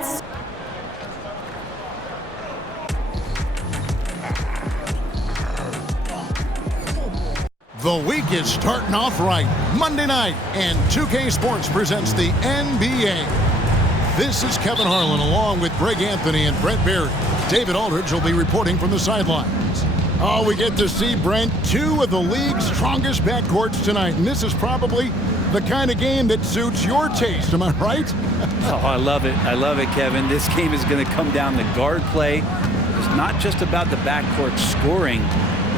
Let's The week is starting off right. Monday night, and 2K Sports presents the NBA. This is Kevin Harlan along with Greg Anthony and Brent Barry. David Aldridge will be reporting from the sidelines. Oh, we get to see, Brent, two of the league's strongest backcourts tonight, and this is probably the kind of game that suits your taste. Am I right? Oh, I love it. I love it, Kevin. This game is going to come down to guard play. It's not just about the backcourt scoring.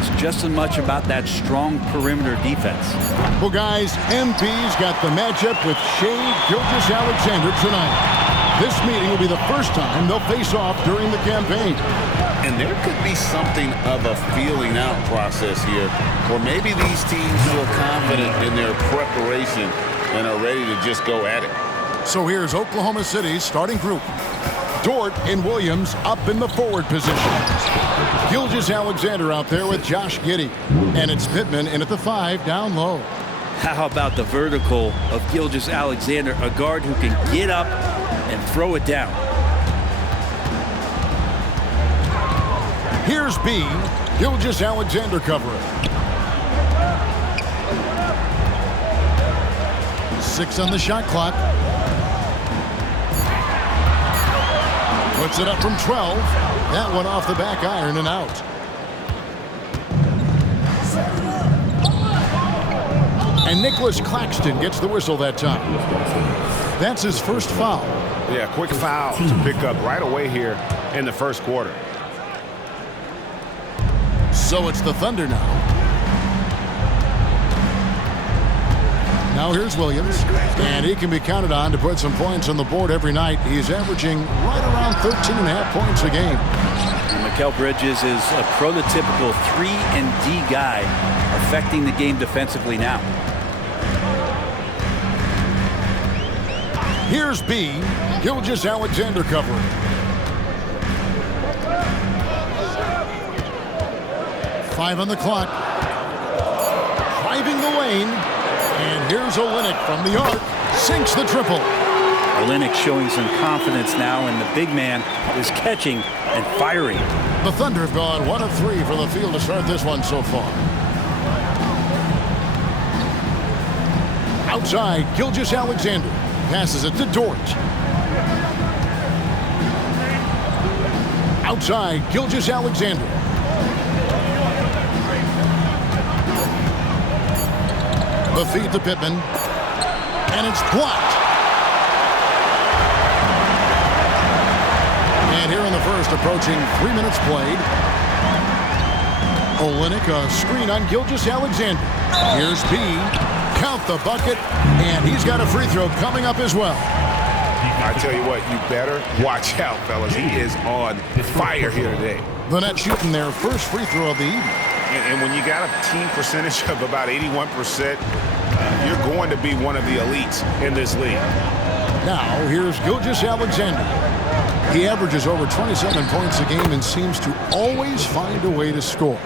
It's just as much about that strong perimeter defense. Well, guys, MP's got the matchup with Shai Gilgeous-Alexander tonight. This meeting will be the first time they'll face off during the campaign. And there could be something of a feeling out process here, or maybe these teams feel confident in their preparation and are ready to just go at it. So here's Oklahoma City's starting group. Dort and Williams up in the forward positions. Gilgeous-Alexander out there with Josh Giddey. And it's Pittman in at the 5 down low. How about the vertical of Gilgeous-Alexander, a guard who can get up and throw it down. Here's B. Gilgeous-Alexander covering. 6 on the shot clock. Puts it up from 12. That one off the back iron and out. And Nicholas Claxton gets the whistle that time. That's his first foul. Yeah, quick foul to pick up right away here in the first quarter. So it's the Thunder now. Now here's Williams, and he can be counted on to put some points on the board every night. He's averaging right around 13.5 points a game. And Mikal Bridges is a prototypical 3-and-D guy, affecting the game defensively now. Here's B. Gilgeous-Alexander covering. Five on the clock. Driving the lane. And here's Olynyk from the arc. Sinks the triple. Olynyk showing some confidence now, and the big man is catching and firing. The Thunder have gone 1 of 3 from the field to start this one so far. Outside, Gilgeous-Alexander passes it to Dort. Outside, Gilgeous-Alexander. The feed to Pittman. And it's blocked. And here in the first, approaching 3 minutes played. Olynyk, a screen on Gilgeous-Alexander. Here's B. Count the bucket. And he's got a free throw coming up as well. I tell you what, you better watch out, fellas. He is on fire here today. The net shooting their first free throw of the evening. And when you got a team percentage of about 81%, you're going to be one of the elites in this league. Now, here's Gilgeous-Alexander. He averages over 27 points a game and seems to always find a way to score.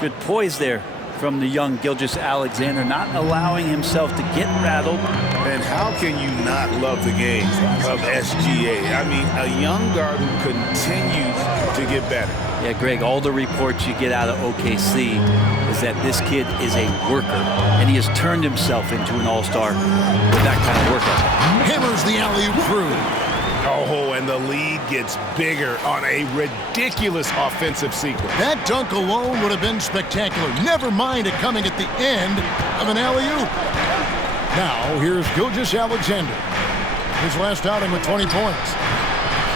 Good poise there from the young Gilgeous-Alexander, not allowing himself to get rattled. And how can you not love the game of SGA? I mean, a young guard who continues to get better. Yeah, Greg, all the reports you get out of OKC is that this kid is a worker, and he has turned himself into an all-star with that kind of work ethic. Hammers the alley-oop through. Oh, and the lead gets bigger on a ridiculous offensive sequence. That dunk alone would have been spectacular. Never mind it coming at the end of an alley-oop. Now, here's Gilgeous-Alexander. His last outing with 20 points.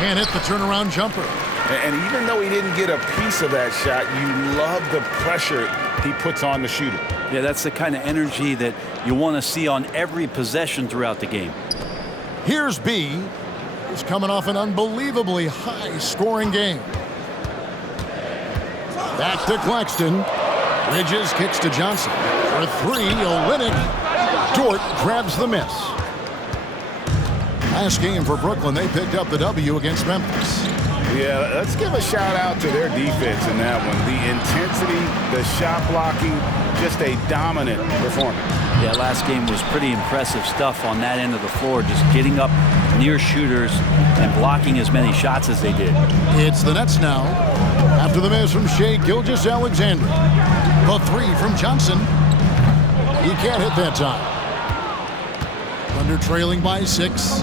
Can't hit the turnaround jumper. And even though he didn't get a piece of that shot, you love the pressure he puts on the shooter. Yeah, that's the kind of energy that you want to see on every possession throughout the game. Here's B. He's coming off an unbelievably high-scoring game. Back to Claxton. Bridges kicks to Johnson. For 3, Olynyk. Dort grabs the miss. Last game for Brooklyn, they picked up the W against Memphis. Yeah, let's give a shout out to their defense in that one. The intensity, the shot blocking, just a dominant performance. Yeah, last game was pretty impressive stuff on that end of the floor, just getting up near shooters and blocking as many shots as they did. It's the Nets now. After the miss from Shai Gilgeous-Alexander. The three from Johnson. He can't hit that time. Thunder trailing by 6.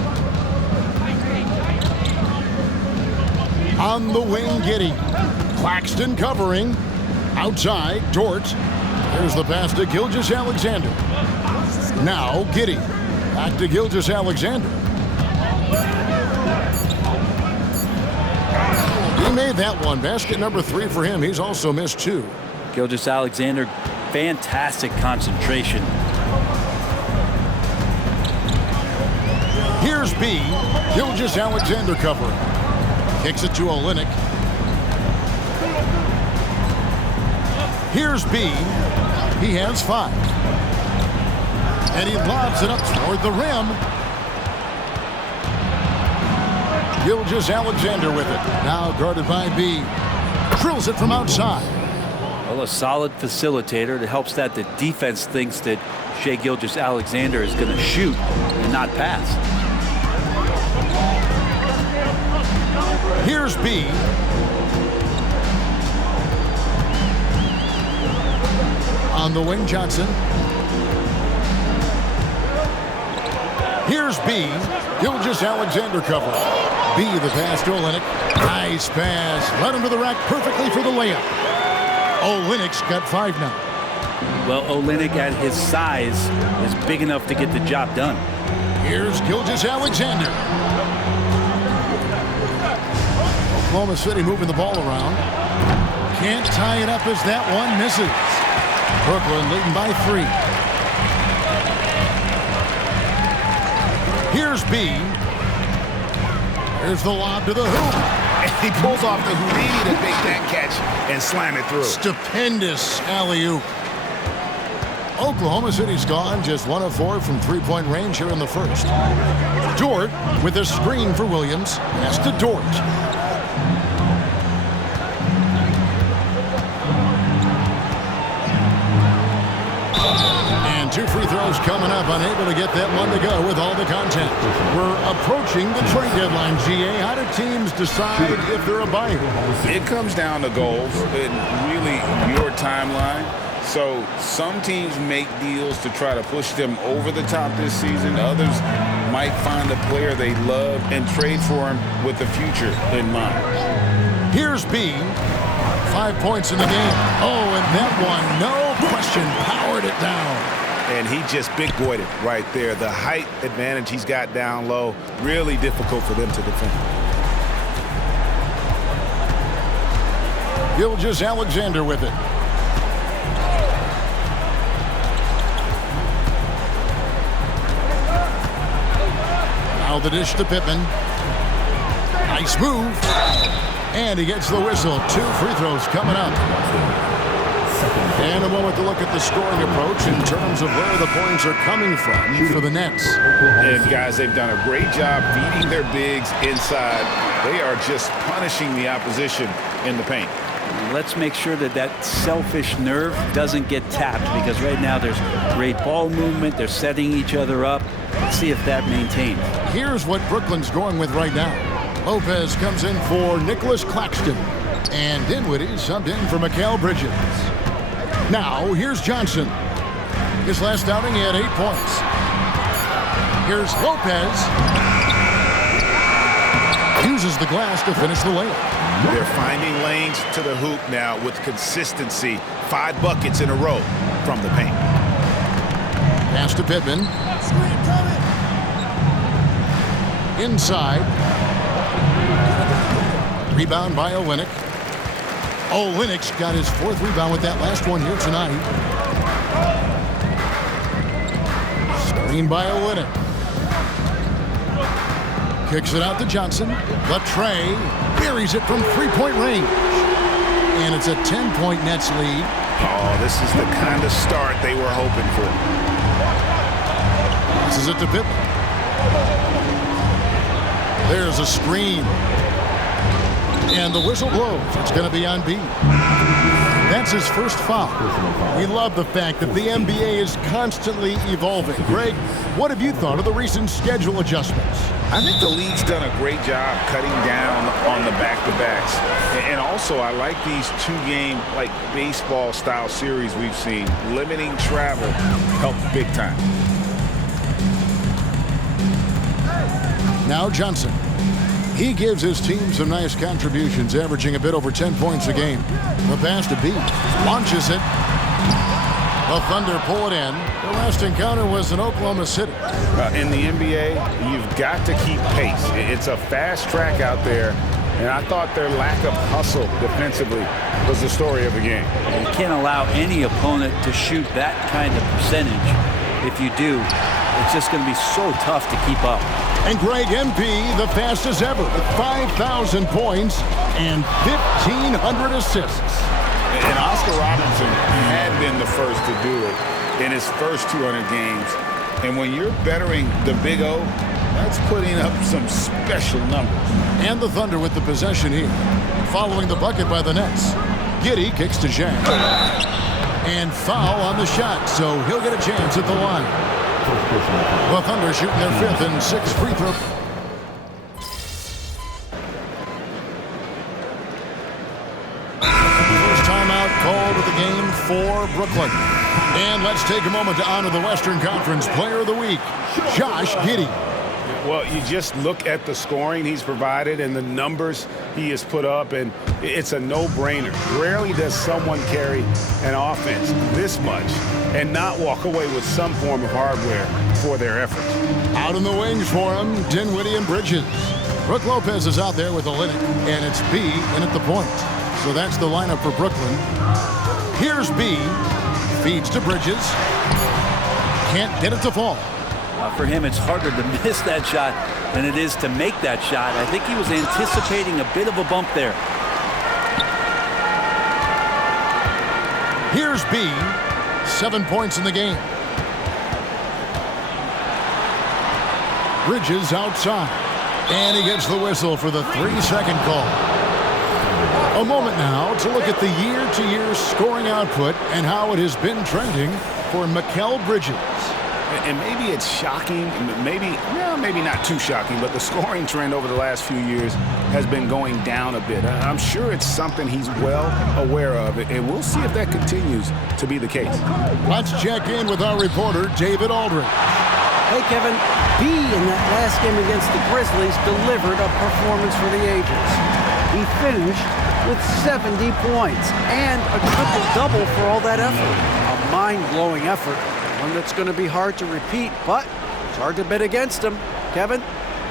On the wing, Giddey. Claxton covering. Outside, Dort. There's the pass to Gilgeous-Alexander. Now, Giddey. Back to Gilgeous-Alexander. He made that one. Basket number 3 for him. He's also missed 2. Gilgeous-Alexander, fantastic concentration. Here's B. Gilgeous-Alexander covering. Kicks it to Olynyk. Here's B. He has 5. And he lobs it up toward the rim. Gilgeous-Alexander with it. Now guarded by B. Drills it from outside. Well, a solid facilitator that helps that the defense thinks that Shai Gilgeous-Alexander is going to shoot and not pass. Here's B. On the wing, Johnson. Here's B. Gilgeous-Alexander cover. B, the pass to Olynyk. Nice pass. Led him to the rack perfectly for the layup. Olynyk's got 5 now. Well, Olynyk at his size is big enough to get the job done. Here's Gilgeous-Alexander. Oklahoma City moving the ball around. Can't tie it up as that one misses. Brooklyn leading by 3. Here's B. Here's the lob to the hoop. And he pulls off the Houdini to make that catch and slam it through. Stupendous alley-oop. Oklahoma City's gone just 1 of 4 from three-point range here in the first. Dort with a screen for Williams. Pass to Dort. And 2 free throws coming up. Unable to get that one to go with all the content. We're approaching the trade deadline, GA. How do teams decide if they're a buyer? It comes down to goals and really your timeline. So some teams make deals to try to push them over the top this season. Others might find a player they love and trade for him with the future in mind. Here's B. 5 points in the game. Oh, and that one, no question, powered it down. And he just big-boyed it right there. The height advantage he's got down low, really difficult for them to defend. Gilgeous-Alexander with it. Now the dish to Pippen. Nice move. And he gets the whistle. 2 free throws coming up. And a moment to look at the scoring approach in terms of where the points are coming from for the Nets. And guys, they've done a great job feeding their bigs inside. They are just punishing the opposition in the paint. Let's make sure that that selfish nerve doesn't get tapped, because right now there's great ball movement. They're setting each other up. Let's see if that maintains. Here's what Brooklyn's going with right now. Lopez comes in for Nicholas Claxton. And Dinwiddie subbed in for Mikal Bridges. Now, here's Johnson. His last outing, he had 8 points. Here's Lopez. Uses the glass to finish the layup. They're finding lanes to the hoop now with consistency. 5 buckets in a row from the paint. Pass to Pittman. Inside. Rebound by Olynyk. Olynyk's got his 4th rebound with that last one here tonight. Screen by Olynyk. Kicks it out to Johnson. The tray buries it from 3-point range. And it's a 10-point Nets lead. Oh, this is the kind of start they were hoping for. Passes it to Pippen. There's a screen. And the whistle blows. It's going to be on B. That's his first foul. We love the fact that the NBA is constantly evolving. Greg, what have you thought of the recent schedule adjustments? I think the league's done a great job cutting down on the back-to-backs. And also, I like these two-game, like baseball-style series we've seen. Limiting travel helped big time. Now Johnson. He gives his team some nice contributions, averaging a bit over 10 points a game. The pass to B. Launches it. The Thunder pull it in. The last encounter was in Oklahoma City. In the NBA, you've got to keep pace. It's a fast track out there, and I thought their lack of hustle defensively was the story of the game. You can't allow any opponent to shoot that kind of percentage. If you do, it's just going to be so tough to keep up. And Greg, MP, the fastest ever with 5,000 points and 1,500 assists. And Oscar Robertson had been the first to do it in his first 200 games. And when you're bettering the Big O, that's putting up some special numbers. And the Thunder with the possession here. Following the bucket by the Nets. Giddey kicks to Jack. And foul on the shot, so he'll get a chance at the line. The Thunder shooting their 5th and 6th free throw. First timeout called with the game for Brooklyn. And let's take a moment to honor the Western Conference Player of the Week, Josh Giddey. Well, you just look at the scoring he's provided and the numbers he has put up, and it's a no-brainer. Rarely does someone carry an offense this much and not walk away with some form of hardware for their efforts. Out in the wings for him, Dinwiddie and Bridges. Brook Lopez is out there with Olynyk, and it's B in at the point. So that's the lineup for Brooklyn. Here's B. Feeds to Bridges. Can't get it to fall. For him, it's harder to miss that shot than it is to make that shot. I think he was anticipating a bit of a bump there. Here's B. 7 points in the game. Bridges outside. And he gets the whistle for the 3-second call. A moment now to look at the year-to-year scoring output and how it has been trending for Mikal Bridges. And maybe it's shocking, maybe not too shocking, but the scoring trend over the last few years has been going down a bit. I'm sure it's something he's well aware of, and we'll see if that continues to be the case. Let's check in with our reporter, David Aldridge. Hey, Kevin, B in that last game against the Grizzlies delivered a performance for the ages. He finished with 70 points and a triple-double for all that effort. A mind-blowing effort. One that's going to be hard to repeat, but it's hard to bet against him. Kevin?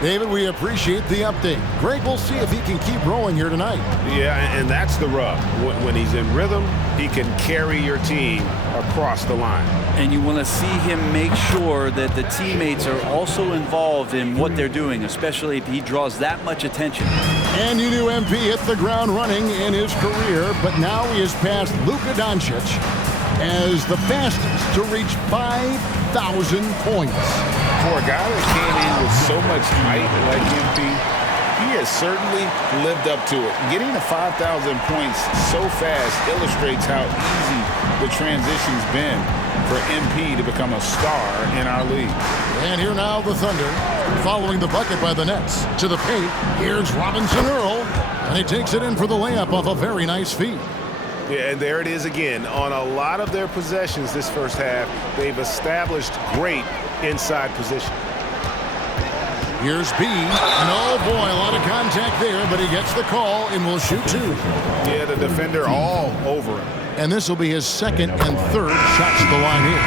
David, we appreciate the update. Greg, we'll see if he can keep rolling here tonight. Yeah, and that's the rub. When he's in rhythm, he can carry your team across the line. And you want to see him make sure that the teammates are also involved in what they're doing, especially if he draws that much attention. And you knew MP hit the ground running in his career, but now he has passed Luka Doncic as the fastest to reach 5,000 points. For a guy that came in with so much height like MP, he has certainly lived up to it. Getting to 5,000 points so fast illustrates how easy the transition's been for MP to become a star in our league. And here now the Thunder, following the bucket by the Nets. To the paint, here's Robinson Earl, and he takes it in for the layup off a very nice feed. Yeah, and there it is again. On a lot of their possessions this first half, they've established great inside position. Here's B, and oh boy, a lot of contact there, but he gets the call and will shoot 2. Yeah, the defender all over him. And this will be his 2nd and 3rd shots at the line here.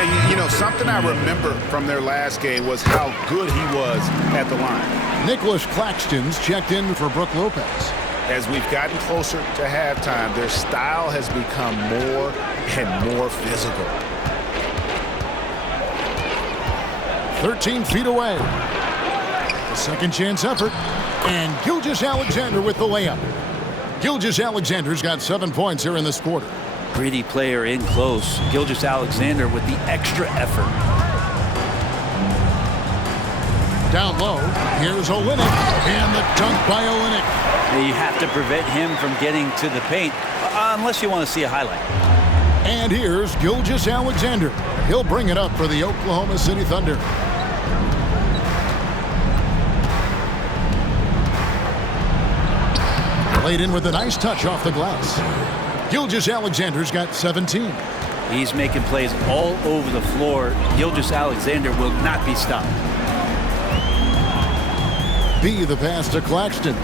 And, you know, something I remember from their last game was how good he was at the line. Nicholas Claxton's checked in for Brook Lopez. As we've gotten closer to halftime, their style has become more and more physical. 13 feet away. The second chance effort. And Gilgeous-Alexander with the layup. Gilgeous-Alexander's got 7 points here in this quarter. Gritty player in close. Gilgeous-Alexander with the extra effort. Down low, here's Olynyk, and the dunk by Olynyk. You have to prevent him from getting to the paint, unless you want to see a highlight. And here's Gilgeous-Alexander. He'll bring it up for the Oklahoma City Thunder. Laid in with a nice touch off the glass. Gilgeous-Alexander's got 17. He's making plays all over the floor. Gilgeous-Alexander will not be stopped. B, the pass to Claxton.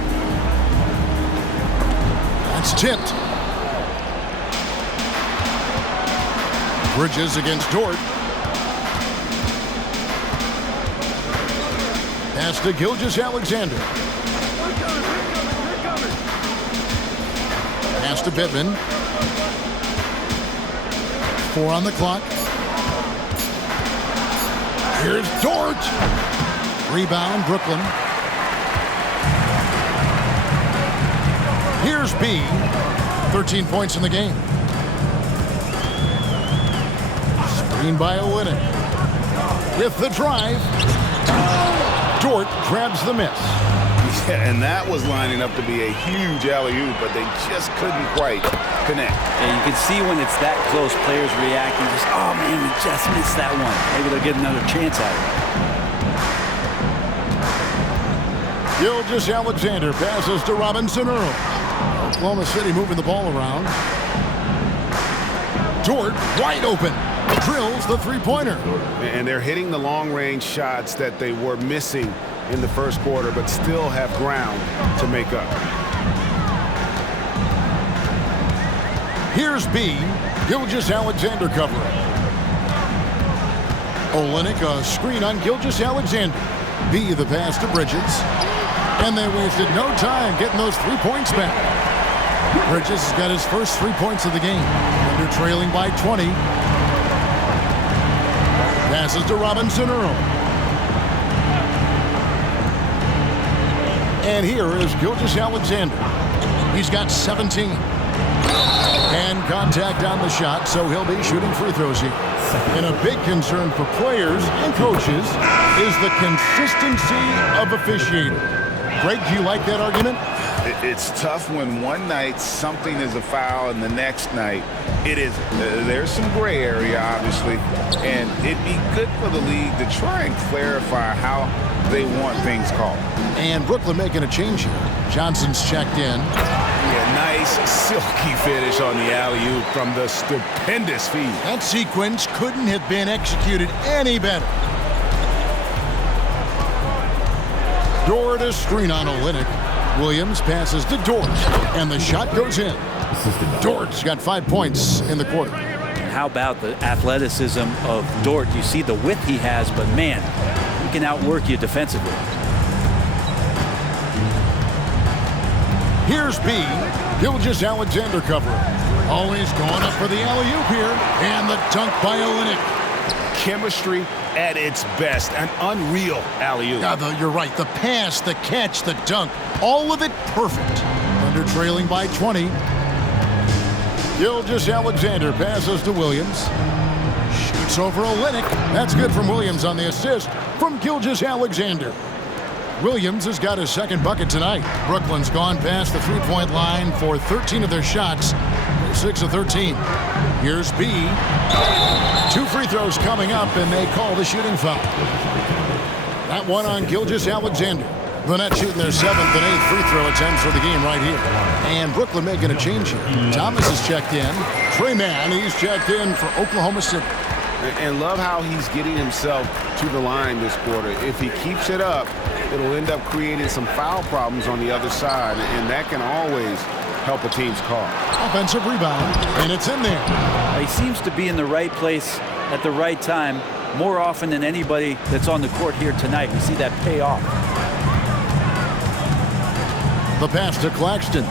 That's tipped. Bridges against Dort. Pass to Gilgeous-Alexander. Pass to Pittman. 4 on the clock. Here's Dort. Rebound, Brooklyn. Here's B. 13 points in the game. Screen by Olynyk. With the drive. Dort grabs the miss. Yeah, and that was lining up to be a huge alley-oop, but they just couldn't quite connect. And you can see when it's that close, players reacting. Just, oh man, we just missed that one. Maybe they'll get another chance at it. Gilgeous-Alexander passes to Robinson Earl. Oklahoma City moving the ball around. Dort wide open. Drills the three-pointer. And they're hitting the long-range shots that they were missing in the first quarter, but still have ground to make up. Here's B. Gilgeous-Alexander covering. Olynyk, a screen on Gilgeous-Alexander. B, the pass to Bridges. And they wasted no time getting those 3 points back. Bridges has got his first 3 points of the game. Under trailing by 20. Passes to Robinson Earl. And here is Gilgeous-Alexander. He's got 17. And contact on the shot, so he'll be shooting free throws here. And a big concern for players and coaches is the consistency of officiating. Greg, do you like that argument? It's tough when one night something is a foul and the next night it isn't. There's some gray area, obviously, and it'd be good for the league to try and clarify how they want things called. And Brooklyn making a change here. Johnson's checked in. Yeah, nice silky finish on the alley-oop from the stupendous feed. That sequence couldn't have been executed any better. Dort a screen on Olynyk. Williams passes to Dort, and the shot goes in. Dort's got 5 points in the quarter. How about the athleticism of Dort? You see the width he has, but man, he can outwork you defensively. Here's B. Gilgeous-Alexander covering. Always going up for the alley-oop here, and the dunk by Olynyk. Chemistry at its best. An unreal alley-oop. You're right. The pass, the catch, the dunk, all of it perfect. Under trailing by 20. Gilgeous-Alexander passes to Williams. Shoots over Olynyk. That's good from Williams on the assist from Gilgeous-Alexander. Williams has got his second bucket tonight. Brooklyn's gone past the three-point line for 13 of their shots. 6 of 13. Here's B. 2 free throws coming up, and they call the shooting foul. That one on Gilgeous-Alexander. The Nets shooting their 7th and 8th free throw attempts for the game right here. And Brooklyn making a change here. Thomas is checked in. Trey Mann, he's checked in for Oklahoma City. And love how he's getting himself to the line this quarter. If he keeps it up, it'll end up creating some foul problems on the other side, and that can always help a team's cause. Offensive rebound, and it's in there. He seems to be in the right place at the right time more often than anybody that's on the court here tonight. We see that pay off. The pass to Claxton.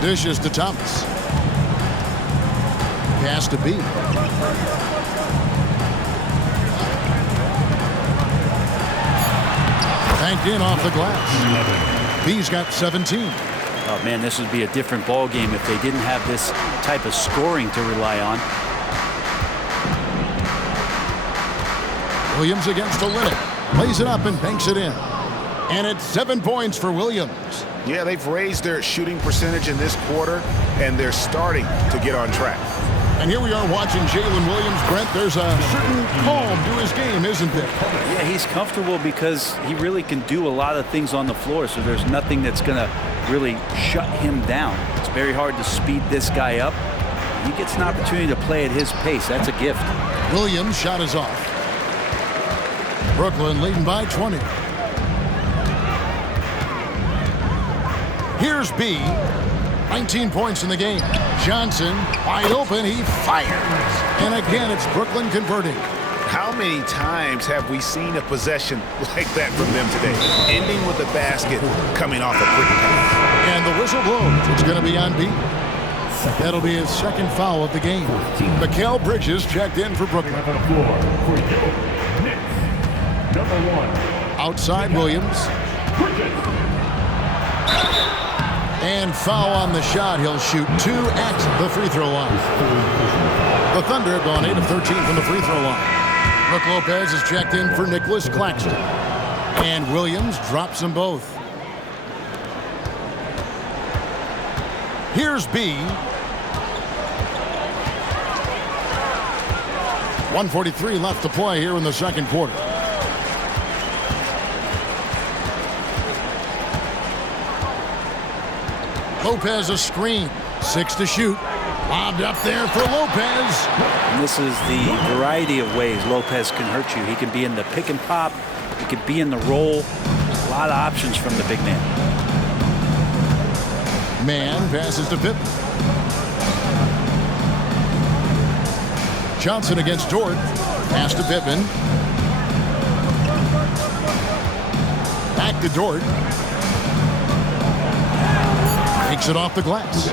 Dishes to Thomas. Pass to B. Banked in off the glass. B's got 17. Oh man, this would be a different ball game if they didn't have this type of scoring to rely on. Williams against Olynyk. Plays it up and banks it in. And it's 7 points for Williams. Yeah, they've raised their shooting percentage in this quarter, and they're starting to get on track. And here we are watching Jalen Williams. Brent, there's a certain calm to his game, isn't there? Yeah, he's comfortable because he really can do a lot of things on the floor, so there's nothing that's going to really shut him down. It's very hard to speed this guy up. He gets an opportunity to play at his pace. That's a gift. Williams' shot is off. Brooklyn leading by 20. Here's B. 19 points in the game. Johnson, wide open, he fires. And again, it's Brooklyn converting. How many times have we seen a possession like that from them today? Ending with a basket, coming off a quick pass. And the whistle blows. It's going to be on B. That'll be his second foul of the game. Mikal Bridges checked in for Brooklyn. Outside Williams. And foul on the shot. He'll shoot 2 at the free throw line. The Thunder have gone 8 of 13 from the free throw line. Brook Lopez is checked in for Nicholas Claxton. And Williams drops them both. Here's B. 1:43 left to play here in the second quarter. Lopez a screen. 6 to shoot. Lobbed up there for Lopez. And this is the variety of ways Lopez can hurt you. He can be in the pick and pop. He could be in the roll. A lot of options from the big man. Man passes to Pippen. Johnson against Dort. Pass to Pippen. Back to Dort. Takes it off the glass.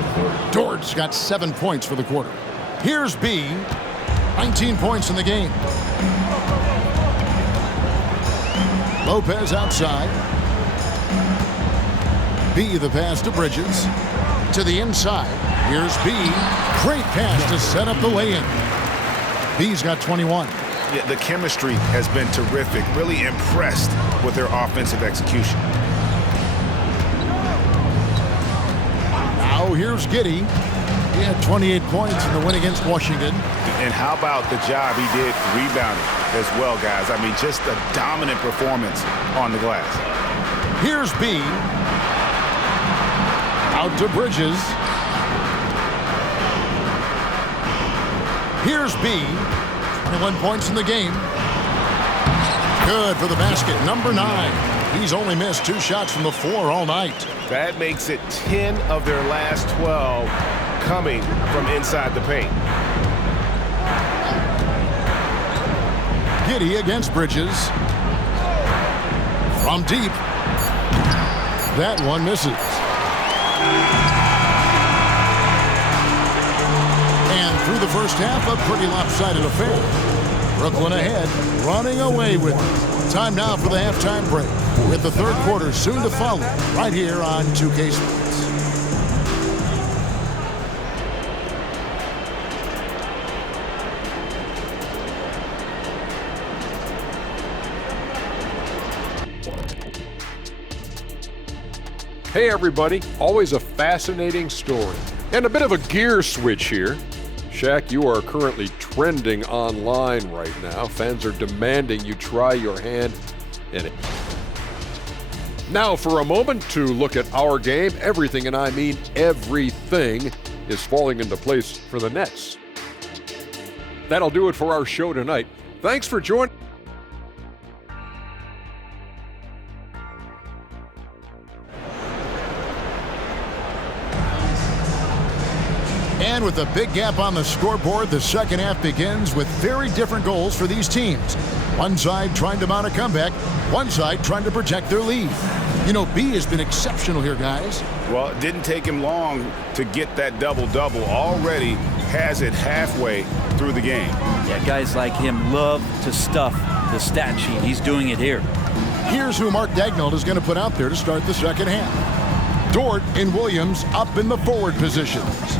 Dort's got 7 points for the quarter. Here's B. 19 points in the game. Lopez outside. B the pass to Bridges. To the inside. Here's B. Great pass to set up the lay-in. B's got 21. Yeah, the chemistry has been terrific. Really impressed with their offensive execution. Now here's Giddey. He had 28 points in the win against Washington. And how about the job he did rebounding as well, guys? I mean, just a dominant performance on the glass. Here's B. Out to Bridges. Here's B. 21 points in the game. Good for the basket. Number 9. He's only missed 2 shots from the floor all night. That makes it 10 of their last 12 coming from inside the paint. Giddey against Bridges. From deep. That one misses. And through the first half, a pretty lopsided affair. Brooklyn ahead, running away with it. Time now for the halftime break, with the third quarter soon to follow, right here on 2K Sports. Hey everybody, always a fascinating story. And a bit of a gear switch here. Shaq, you are currently trending online right now. Fans are demanding you try your hand in it. Now for a moment to look at our game. Everything, and I mean everything, is falling into place for the Nets. That'll do it for our show tonight. Thanks for joining. And with a big gap on the scoreboard, the second half begins with very different goals for these teams. One side trying to mount a comeback, one side trying to protect their lead. You know, B has been exceptional here, guys. Well, it didn't take him long to get that double-double. Already has it halfway through the game. Yeah, guys like him love to stuff the stat sheet. He's doing it here. Here's who Mark Daigneault is going to put out there to start the second half. Dort and Williams up in the forward positions.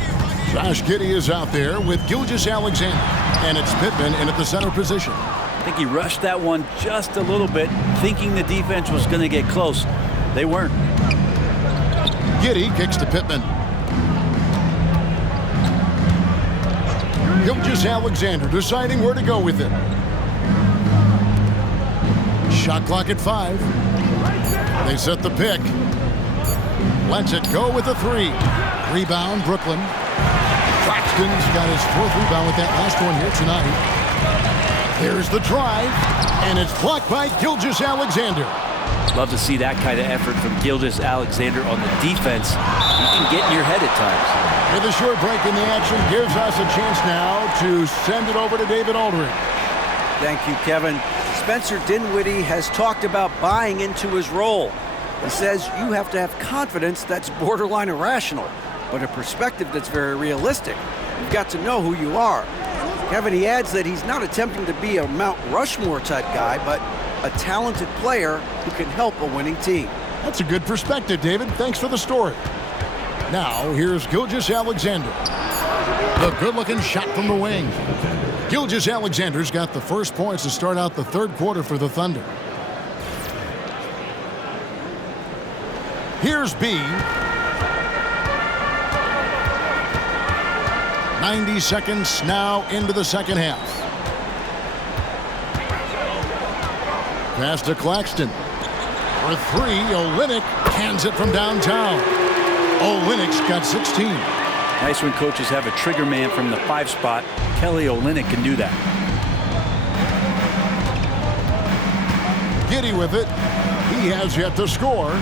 Josh Giddey is out there with Gilgeous-Alexander, and it's Pittman in at the center position. I think he rushed that one just a little bit, thinking the defense was going to get close. They weren't. Giddey kicks to Pittman. Gilgeous-Alexander deciding where to go with it. Shot clock at 5. They set the pick. Lets it go with a 3. Rebound, Brooklyn. Claxton's got his 4th rebound with that last one here tonight. There's the drive, and it's blocked by Gilgeous-Alexander. Love to see that kind of effort from Gilgeous-Alexander on the defense. He can get in your head at times. With a short break in the action, gives us a chance now to send it over to David Aldridge. Thank you, Kevin. Spencer Dinwiddie has talked about buying into his role. He says you have to have confidence that's borderline irrational, but a perspective that's very realistic. You've got to know who you are. Kevin, he adds that he's not attempting to be a Mount Rushmore type guy, but a talented player who can help a winning team. That's a good perspective, David. Thanks for the story. Now, here's Gilgeous-Alexander. The good-looking shot from the wing. Gilgeous-Alexander's got the first points to start out the 3rd quarter for the Thunder. Here's B. 90 seconds now into the second half. Pass to Claxton. For 3, Olynyk cans it from downtown. Olynyk's got 16. Nice when coaches have a trigger man from the 5 spot. Kelly Olynyk can do that. Giddey with it. He has yet to score.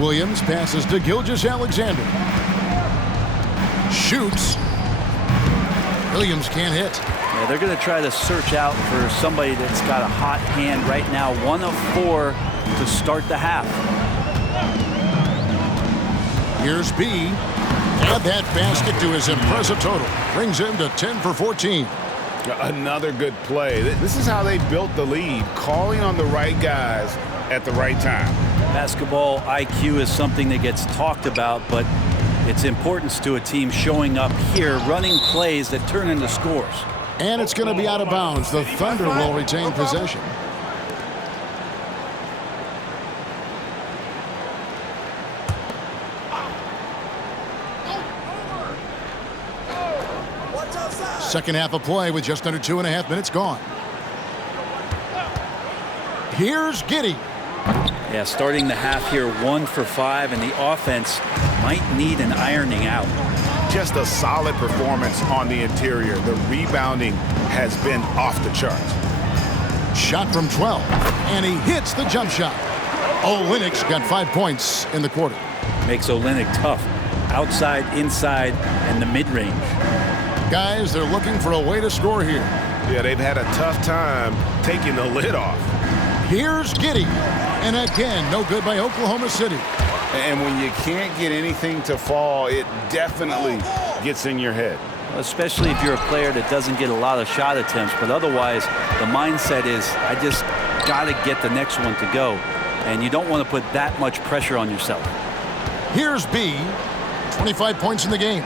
Williams passes to Gilgeous-Alexander. Shoots. Williams can't hit. Yeah, they're going to try to search out for somebody that's got a hot hand right now. 1 of 4 to start the half. Here's B. Add that basket to his impressive total. Brings him to 10 for 14. Another good play. This is how they built the lead, calling on the right guys at the right time. Basketball IQ is something that gets talked about, but its importance to a team showing up here, running plays that turn into scores. And it's going to be out of bounds. The Thunder will retain possession. Second half of play with just under 2.5 minutes gone. Here's Giddey. Yeah, starting the half here 1 for 5, and the offense might need an ironing out. Just a solid performance on the interior. The rebounding has been off the charts. Shot from 12, and he hits the jump shot. Olynyk's got 5 points in the quarter. Makes Olynyk tough. Outside, inside, and the mid-range. Guys, they're looking for a way to score here. Yeah, they've had a tough time taking the lid off. Here's Giddey. And again, no good by Oklahoma City. And when you can't get anything to fall, it definitely gets in your head. Especially if you're a player that doesn't get a lot of shot attempts, but otherwise the mindset is I just got to get the next one to go, and you don't want to put that much pressure on yourself. Here's B, 25 points in the game.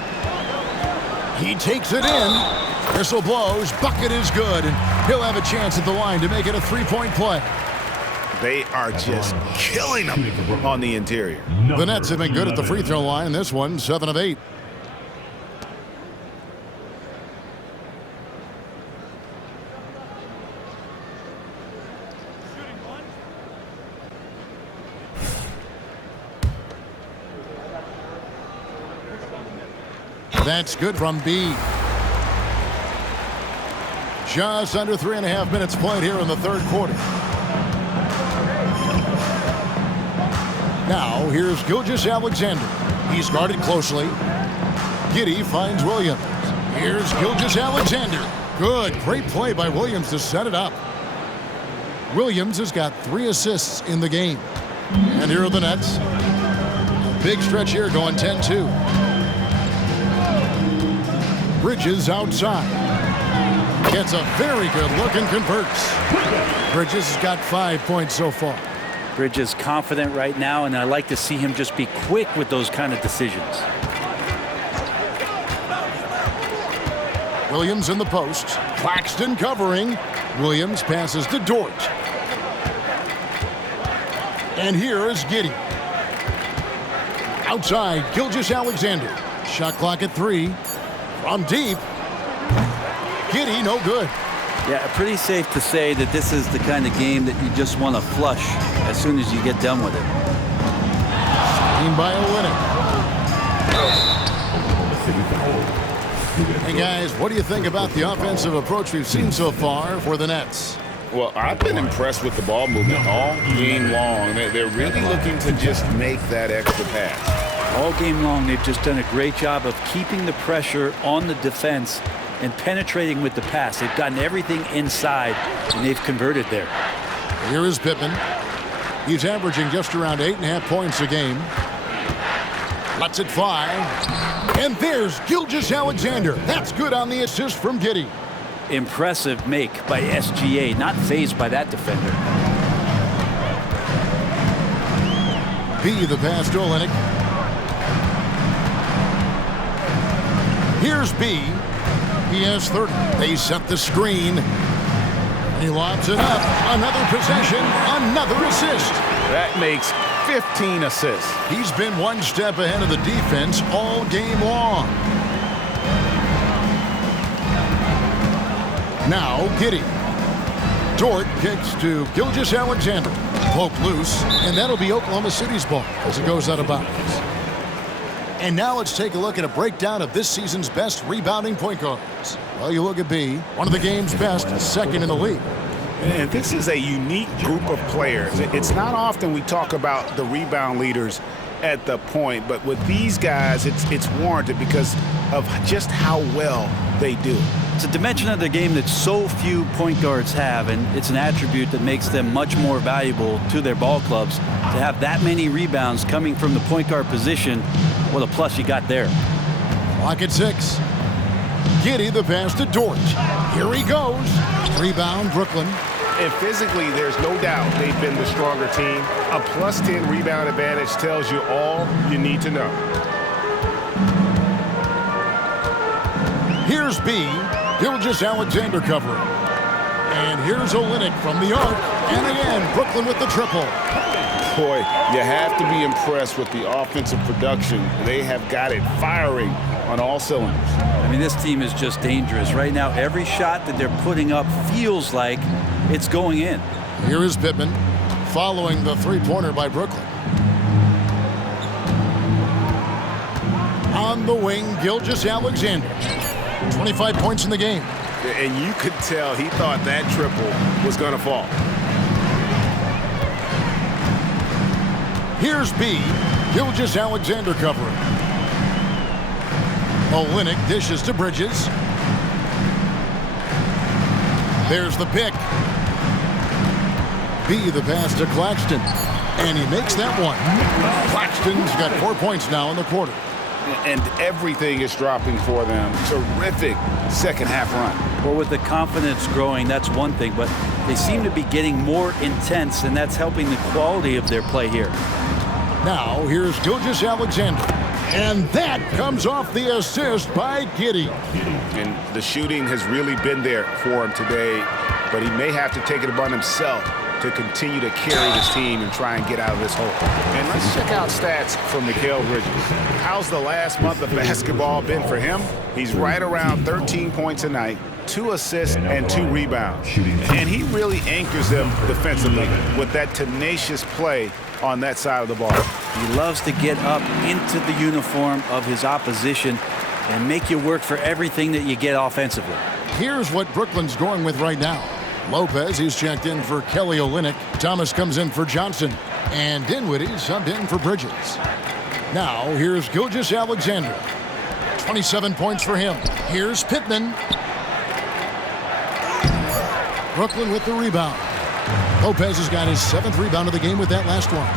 He takes it in. Whistle blows, bucket is good, and he'll have a chance at the line to make it a 3-point play. They are just killing them on the interior. The Nets have been good at the free throw line. This one, 7 of 8. That's good from B. Just under 3.5 minutes played here in the 3rd quarter. Now, here's Gilgeous-Alexander. He's guarded closely. Giddey finds Williams. Here's Gilgeous-Alexander. Good, great play by Williams to set it up. Williams has got 3 assists in the game. And here are the Nets. Big stretch here going 10-2. Bridges outside. Gets a very good look and converts. Bridges has got 5 points so far. Bridges confident right now, and I like to see him just be quick with those kind of decisions. Williams in the post. Claxton covering. Williams passes to Dort. And here is Giddey. Outside, Gilgeous-Alexander. Shot clock at 3. From deep. Giddey, no good. Yeah, pretty safe to say that this is the kind of game that you just want to flush as soon as you get done with it. Seen by Olynyk. Hey guys, what do you think about the offensive approach we've seen so far for the Nets? Well, I've been impressed with the ball movement all game long. They're really looking to just make that extra pass. All game long, they've just done a great job of keeping the pressure on the defense and penetrating with the pass. They've gotten everything inside, and they've converted there. Here is Pittman. He's averaging just around 8.5 points a game. Lets it fly. And there's Gilgeous-Alexander. That's good on the assist from Giddey. Impressive make by SGA, not fazed by that defender. B, the pass to Olynyk. Here's B. He has 30. They set the screen. He lobs it up. Another possession, another assist. That makes 15 assists. He's been one step ahead of the defense all game long. Now Giddey. Dort kicks to Gilgeous-Alexander. Poke loose, and that'll be Oklahoma City's ball as it goes out of bounds. And now let's take a look at a breakdown of this season's best rebounding point guards. Well, you look at B, one of the game's best, second in the league. And this is a unique group of players. It's not often we talk about the rebound leaders at the point, but with these guys, it's warranted because of just how well they do. It's a dimension of the game that so few point guards have, and it's an attribute that makes them much more valuable to their ball clubs. To have that many rebounds coming from the point guard position, what a plus you got there. Clock at 6. Giddey, the pass to Dort. Here he goes. Rebound, Brooklyn. And physically, there's no doubt they've been the stronger team. A plus 10 rebound advantage tells you all you need to know. Here's B. Gilgeous-Alexander covering. And here's Olynyk from the arc. And again, Brooklyn with the triple. Boy, you have to be impressed with the offensive production. They have got it firing on all cylinders. I mean, this team is just dangerous. Right now, every shot that they're putting up feels like it's going in. Here is Pittman following the three-pointer by Brooklyn. On the wing, Gilgeous-Alexander. 25 points in the game. And you could tell he thought that triple was going to fall. Here's B. Gilgeous-Alexander covering. Olynyk dishes to Bridges. There's the pick. B, the pass to Claxton. And he makes that one. Claxton's got 4 points now in the quarter. And everything is dropping for them. Terrific second half run. Well, with the confidence growing, that's one thing, but they seem to be getting more intense, and that's helping the quality of their play here. Now, here's Gilgeous-Alexander. And that comes off the assist by Giddey. And the shooting has really been there for him today, but he may have to take it upon himself to continue to carry this team and try and get out of this hole. And let's check out stats from Mikal Bridges. How's the last month of basketball been for him? He's right around 13 points a night, 2 assists and 2 rebounds. And he really anchors them defensively with that tenacious play on that side of the ball. He loves to get up into the uniform of his opposition and make you work for everything that you get offensively. Here's what Brooklyn's going with right now. Lopez, he's checked in for Kelly Olynyk. Thomas comes in for Johnson. And Dinwiddie subbed in for Bridges. Now, here's Gilgeous-Alexander. 27 points for him. Here's Pittman. Brooklyn with the rebound. Lopez has got his 7th rebound of the game with that last one.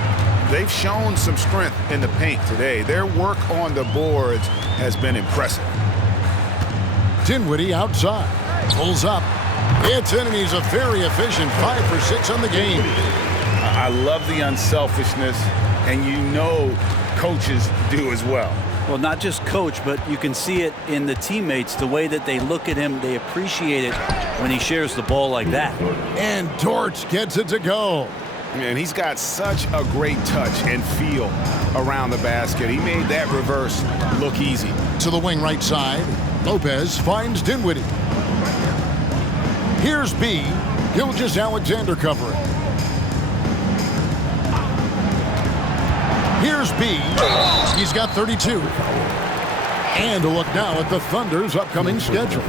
They've shown some strength in the paint today. Their work on the boards has been impressive. Dinwiddie outside. Pulls up. It's in, and he's a very efficient 5 for 6 on the game. I love the unselfishness, and you know coaches do as well. Well, not just coach, but you can see it in the teammates, the way that they look at him. They appreciate it when he shares the ball like that. And Dort gets it to go. And he's got such a great touch and feel around the basket. He made that reverse look easy. To the wing right side, Lopez finds Dinwiddie. Here's B. Gilgeous-Alexander covering. Here's B. He's got 32. And a look now at the Thunder's upcoming schedule.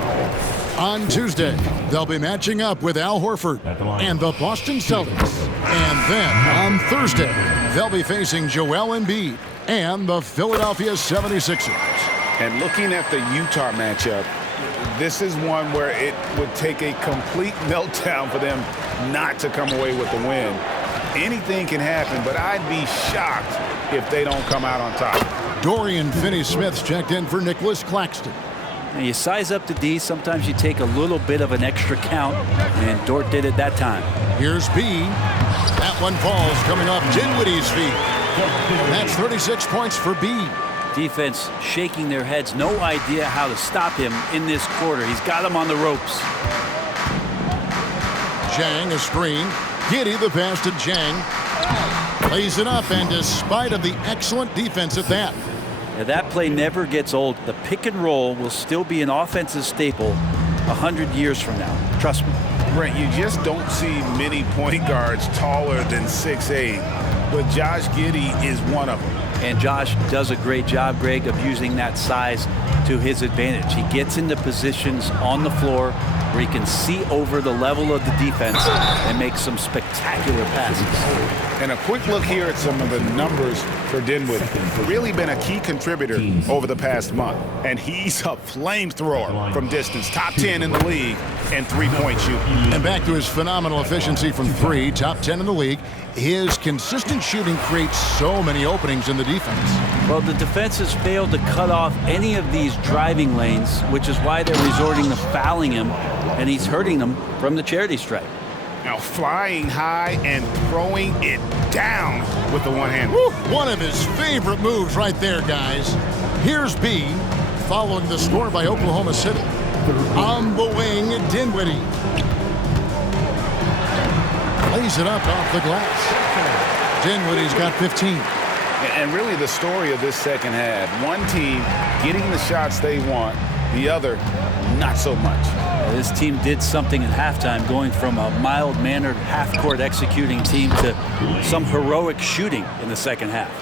On Tuesday, they'll be matching up with Al Horford and the Boston Celtics. And then on Thursday, they'll be facing Joel Embiid and the Philadelphia 76ers. And looking at the Utah matchup, this is one where it would take a complete meltdown for them not to come away with the win. Anything can happen, but I'd be shocked if they don't come out on top. Dorian Finney-Smith's checked in for Nicholas Claxton. And you size up the D, sometimes you take a little bit of an extra count, and Dort did it that time. Here's B. That one falls coming off Dinwiddie's feet. That's 36 points for B. Defense shaking their heads, no idea how to stop him in this quarter. He's got him on the ropes. Zhang a screen. Giddey the pass to Zhang. Plays it up, and despite of the excellent defense at that. Now, that play never gets old. The pick and roll will still be an offensive staple 100 years from now. Trust me. Brent, you just don't see many point guards taller than 6'8", but Josh Giddey is one of them. And Josh does a great job, Greg, of using that size to his advantage. He gets into positions on the floor where he can see over the level of the defense and make some spectacular passes. And a quick look here at some of the numbers for Dinwiddie. Really been a key contributor over the past month. And he's a flamethrower from distance. Top 10 in the league and three-point shooting. And back to his phenomenal efficiency from three, top 10 in the league. His consistent shooting creates so many openings in the defense. Well, the defense has failed to cut off any of these driving lanes, which is why they're resorting to fouling him, and he's hurting them from the charity stripe. Now flying high and throwing it down with the one hand. Woo! One of his favorite moves right there, guys. Here's B, following the score by Oklahoma City. On the wing, Dinwiddie. Lays it up off the glass. Dinwiddie's got 15. And really the story of this second half, one team getting the shots they want, the other not so much. This team did something at halftime, going from a mild-mannered half-court executing team to some heroic shooting in the second half.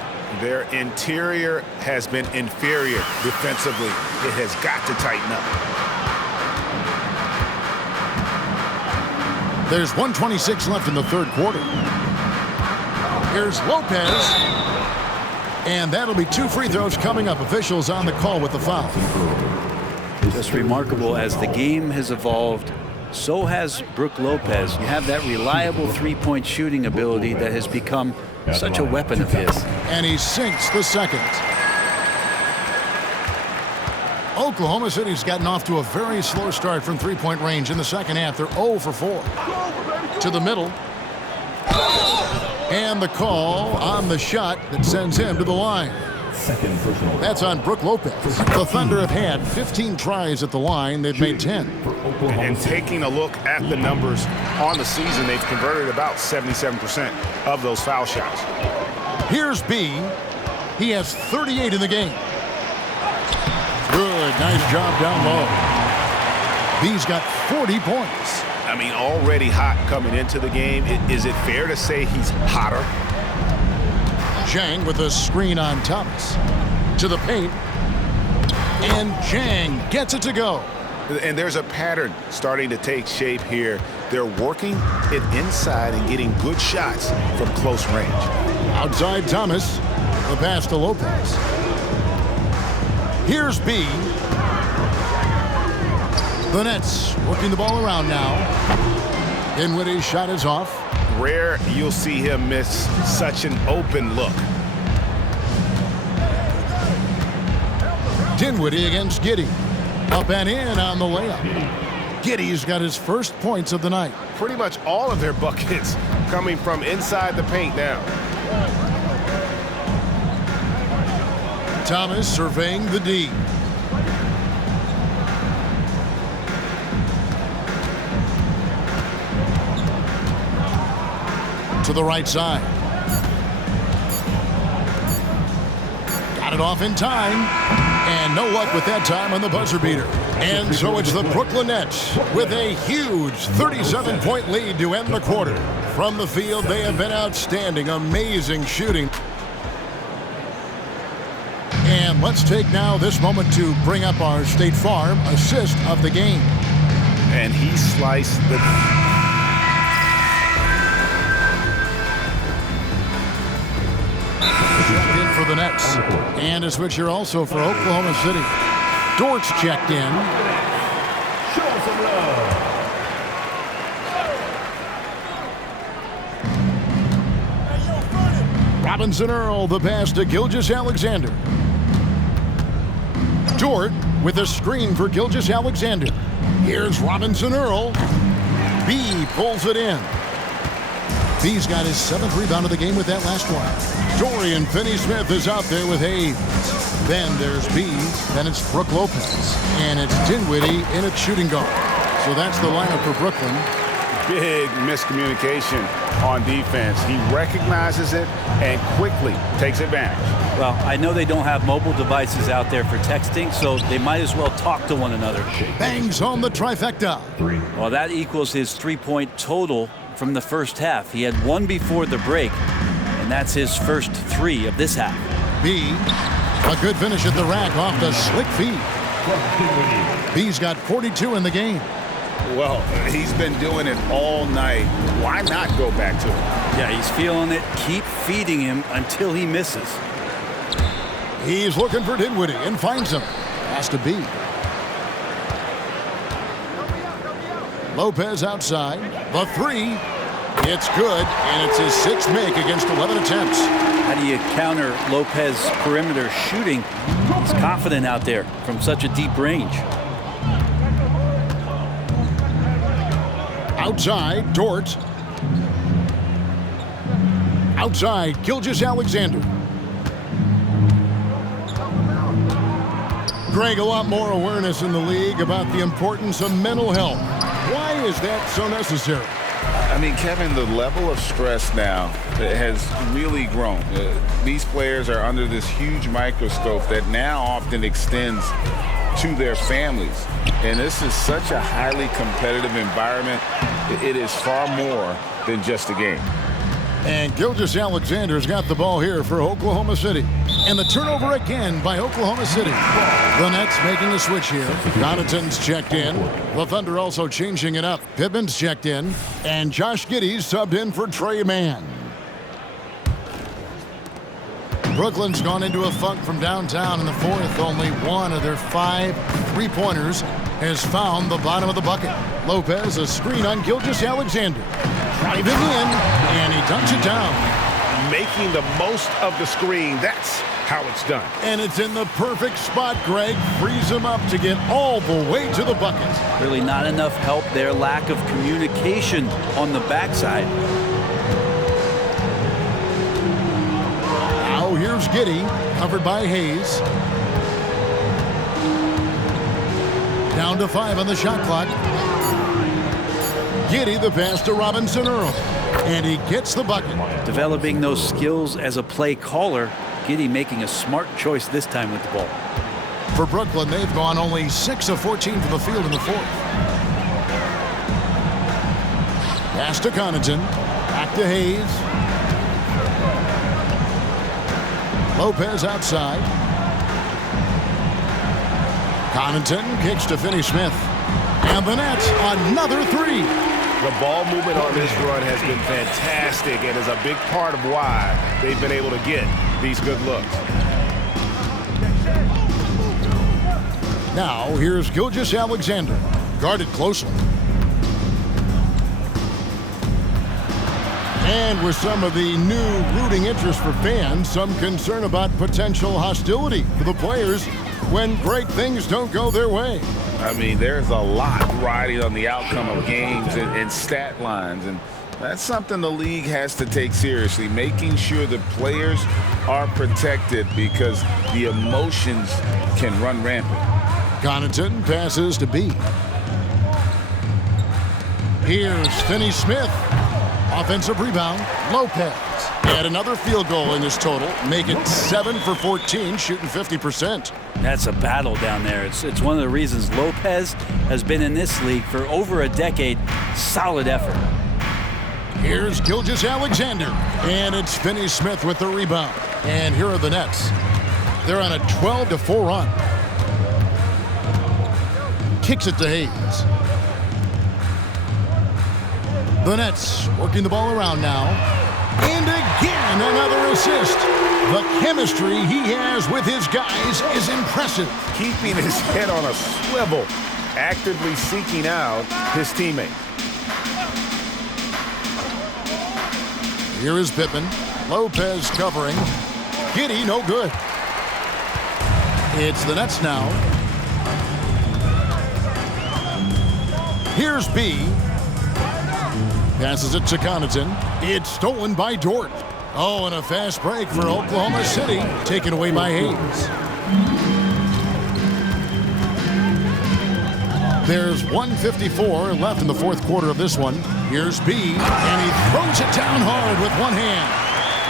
Their interior has been inferior defensively. It has got to tighten up. There's 1:26 left in the third quarter. Here's Lopez. And that'll be 2 free throws coming up. Officials on the call with the foul. Just remarkable, as the game has evolved, so has Brook Lopez. You have that reliable three-point shooting ability that has become such a weapon of his. And he sinks the second. Oklahoma City's gotten off to a very slow start from three-point range in the second half. They're 0 for 4. To the middle. And the call on the shot that sends him to the line. That's on Brook Lopez. The Thunder have had 15 tries at the line. They've made 10. And taking a look at the numbers on the season, they've converted about 77% of those foul shots. Here's B. He has 38 in the game. Good, nice job down low. B's got 40 points. I mean, already hot coming into the game. Is it fair to say he's hotter? Zhang with a screen on Thomas. To the paint. And Zhang gets it to go. And there's a pattern starting to take shape here. They're working it inside and getting good shots from close range. Outside Thomas. The pass to Lopez. Here's B. The Nets working the ball around now. Dinwiddie's shot is off. Rare you'll see him miss such an open look. Dinwiddie against Giddey. Up and in on the layup. Giddey's got his first points of the night. Pretty much all of their buckets coming from inside the paint now. Thomas surveying the D. To the right side. Got it off in time. And no luck with that time on the buzzer beater. And so it's the Brooklyn Nets with a huge 37-point lead to end the quarter. From the field, they have been outstanding. Amazing shooting. And let's take now this moment to bring up our State Farm assist of the game. And he sliced the... Checked in for the Nets. And a switch here also for Oklahoma City. Dort's checked in. Show some love. Robinson Earl, the pass to Gilgeous-Alexander. Dort with a screen for Gilgeous-Alexander. Here's Robinson Earl. B pulls it in. B's got his 7th rebound of the game with that last one. Dorian Finney-Smith is out there with Hayes. Then there's B. Then it's Brook Lopez. And it's Dinwiddie in at shooting guard. So that's the lineup for Brooklyn. Big miscommunication on defense. He recognizes it and quickly takes advantage. Well, I know they don't have mobile devices out there for texting, so they might as well talk to one another. Bangs home the trifecta. Well, that equals his 3-point total from the first half. He had one before the break, and that's his first 3 of this half. B, a good finish at the rack off the slick feed. B's got 42 in the game. Well, he's been doing it all night. Why not go back to it? Yeah, he's feeling it. Keep feeding him until he misses. He's looking for Dinwiddie and finds him. Has to be. Lopez outside. The 3. It's good, and it's his 6th make against 11 attempts. How do you counter Lopez perimeter shooting? He's confident out there from such a deep range. Outside, Dort. Outside, Gilgeous-Alexander. Greg, a lot more awareness in the league about the importance of mental health. Why is that so necessary? I mean, Kevin, the level of stress now has really grown. These players are under this huge microscope that now often extends to their families. And this is such a highly competitive environment. It is far more than just a game. And Gilgeous-Alexander's got the ball here for Oklahoma City. And the turnover again by Oklahoma City. The Nets making a switch here. Connaughton's checked in. The Thunder also changing it up. Pittman's checked in. And Josh Giddey's subbed in for Trey Mann. Brooklyn's gone into a funk from downtown in the 4th. Only one of their 5 3-pointers has found the bottom of the bucket. Lopez, a screen on Gilgeous-Alexander. Driving in, and he dunks it down. Making the most of the screen. That's how it's done. And it's in the perfect spot, Greg. Frees him up to get all the way to the bucket. Really not enough help there. Lack of communication on the backside. Now here's Giddey, covered by Hayes. Down to 5 on the shot clock. Giddey the pass to Robinson Earl. And he gets the bucket. Developing those skills as a play caller. Giddey making a smart choice this time with the ball. For Brooklyn, they've gone only 6 of 14 from the field in the 4th. Pass to Connaughton. Back to Hayes. Lopez outside. Connaughton kicks to Finney-Smith. And the Nets, another 3. The ball movement on this run has been fantastic and is a big part of why they've been able to get these good looks. Now, here's Gilgeous-Alexander, guarded closely. And with some of the new rooting interest for fans, some concern about potential hostility for the players when great things don't go their way. I mean, there's a lot riding on the outcome of games and stat lines. And That's something the league has to take seriously, making sure the players are protected because the emotions can run rampant. Connaughton passes to B. Here's Finney Smith. Offensive rebound, Lopez. And another field goal in this total, make it 7 for 14, shooting 50%. That's a battle down there. It's one of the reasons Lopez has been in this league for over a decade. Solid effort. Here's Gilgeous-Alexander, and it's Finney Smith with the rebound. And here are the Nets. They're on a 12-4 run. Kicks it to Hayes. The Nets working the ball around now. And again, another assist. The chemistry he has with his guys is impressive. Keeping his head on a swivel, actively seeking out his teammate. Here is Pittman. Lopez covering. Giddey, no good. It's the Nets now. Here's B. Passes it to Connaughton. It's stolen by Dort. Oh, and a fast break for Oklahoma City. Taken away by Hayes. There's 1:54 left in the fourth quarter of this one. Here's B, and he throws it down hard with one hand.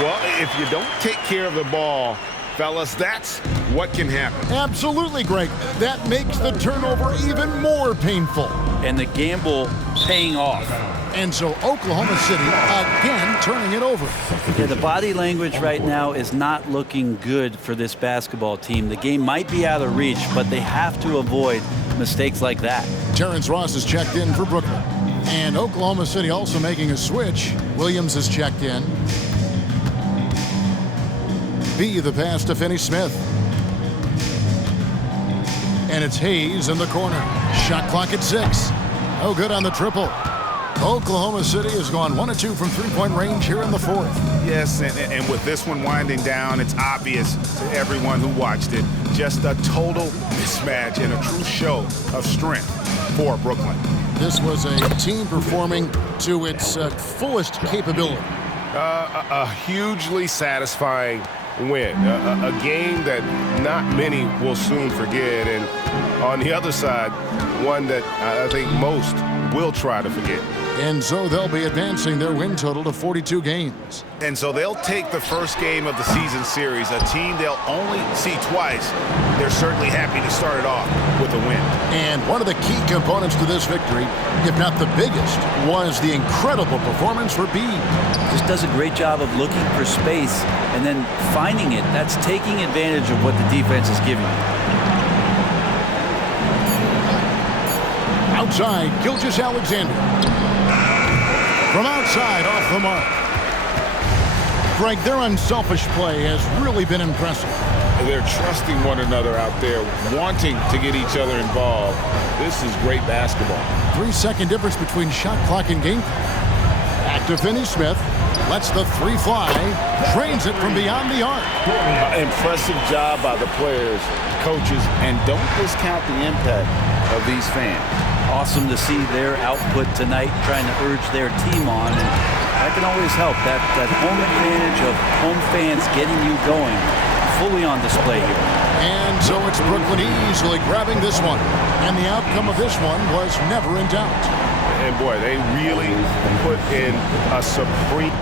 Well, if you don't take care of the ball, fellas, that's what can happen. Absolutely, Greg. That makes the turnover even more painful. And the gamble paying off. And so Oklahoma City again turning it over. Yeah, the body language right now is not looking good for this basketball team. The game might be out of reach, but they have to avoid mistakes like that. Terrence Ross is checked in for Brooklyn. And Oklahoma City also making a switch. Williams is checked in. B, the pass to Finney Smith. And it's Hayes in the corner. Shot clock at 6. Oh, good on the triple. Oklahoma City has gone 1 of 2 from three-point range here in the fourth. Yes, and with this one winding down, it's obvious to everyone who watched it. Just a total mismatch and a true show of strength for Brooklyn. This was a team performing to its fullest capability. A hugely satisfying win. A game that not many will soon forget. And on the other side, one that I think most will try to forget. And so they'll be advancing their win total to 42 games. And so they'll take the first game of the season series, a team they'll only see twice. They're certainly happy to start it off with a win. And one of the key components to this victory, if not the biggest, was the incredible performance for B. Just does a great job of looking for space and then finding it. That's taking advantage of what the defense is giving you. Outside, Gilgeous-Alexander. From outside, off the mark. Greg, their unselfish play has really been impressive. They're trusting one another out there, wanting to get each other involved. This is great basketball. 3-second difference between shot clock and game clock. Back to Finney Smith. Lets the three fly. Drains it from beyond the arc. Impressive job by the players, coaches, and don't discount the impact of these fans. Awesome to see their output tonight, trying to urge their team on, and that can always help. That home advantage of home fans getting you going, fully on display here. And so it's Brooklyn easily grabbing this one, and the outcome of this one was never in doubt. And boy, they really put in a supreme